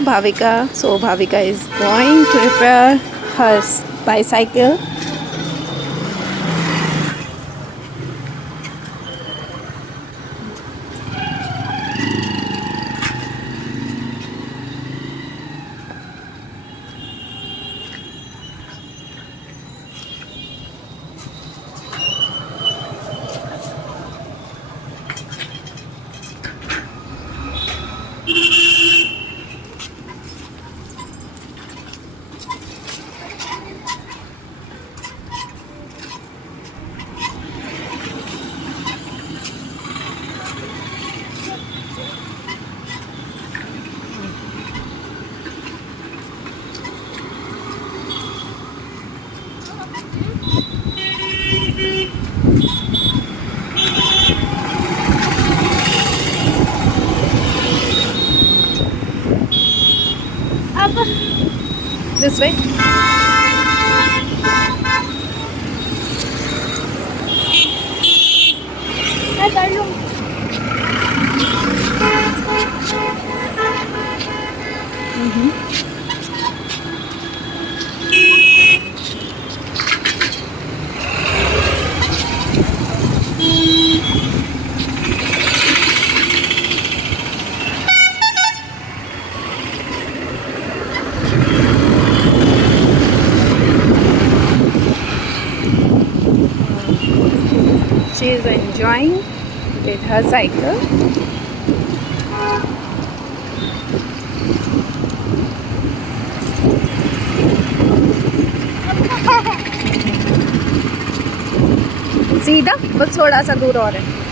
Bhavika. So Bhavika is going to repair her bicycle. This way. She is enjoying with her cycle. सीधा बस थोड़ा सा दूर और है.